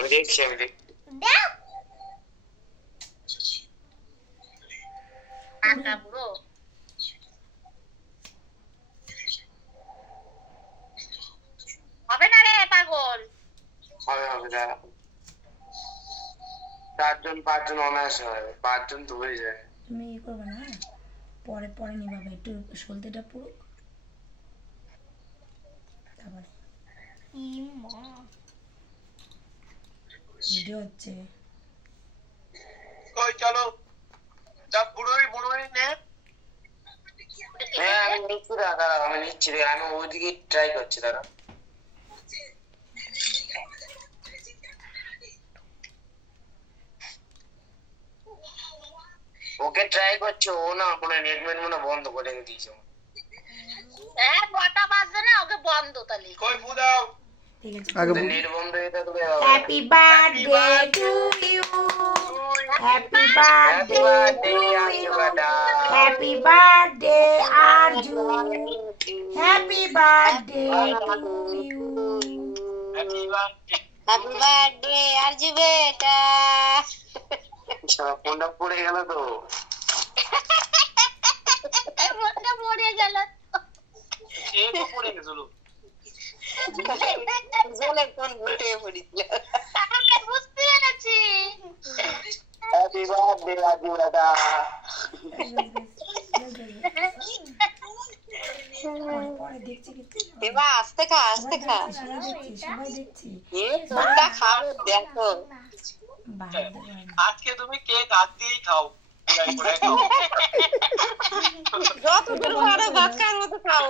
আমি দেখছি দাও টাকা পুরো হবে না রে পাগল হবে দাঁড়া 4 জন 5 জন অনায়াসে হবে 5 জন তো হয়ে যায় তুমি ই করবে না হ্যাঁ? পরে পরে নিভাবে একটু সলতেটা পুরো তারপরে ভিডিও হচ্ছে কই চলো যা বুড়োই নে হ্যাঁ আমি নিচ্ছি দাদা আমি নিচ্ছি রে আমি ওইদিকে ট্রাই করছি দাদা ওকে ট্রাই করছে ও না মনে নেটমেন্ট মনে বন্ধ করে দিয়েছে কটা বাজছে না ওকে বন্ধ তাহলে কই ফু দাও ঠিক আছে আগে নেট বন্ধ হয়ে থাকলে happy birthday to you happy birthday to you happy birthday Arzoo happy birthday to you happy birthday happy birthday Arzoo বেটা ফোনটা পড়ে গেল তো ফোনটা পড়ে গেল এ তো পড়ে গেছিল জলে কোন ঘুরে পড়িছিল বুঝতে পেরেছি হ্যাপি বার্থডে রাজু দাদা পরে দেখছি কিন্তু এবার আস্তে খা সবাই দেখছি এ তোমরা খাবে দেখো আজকে তুমি কেক হাত দিয়েই খাও যাই করে খাও যতদূর পারো বাচ্চার মতো খাও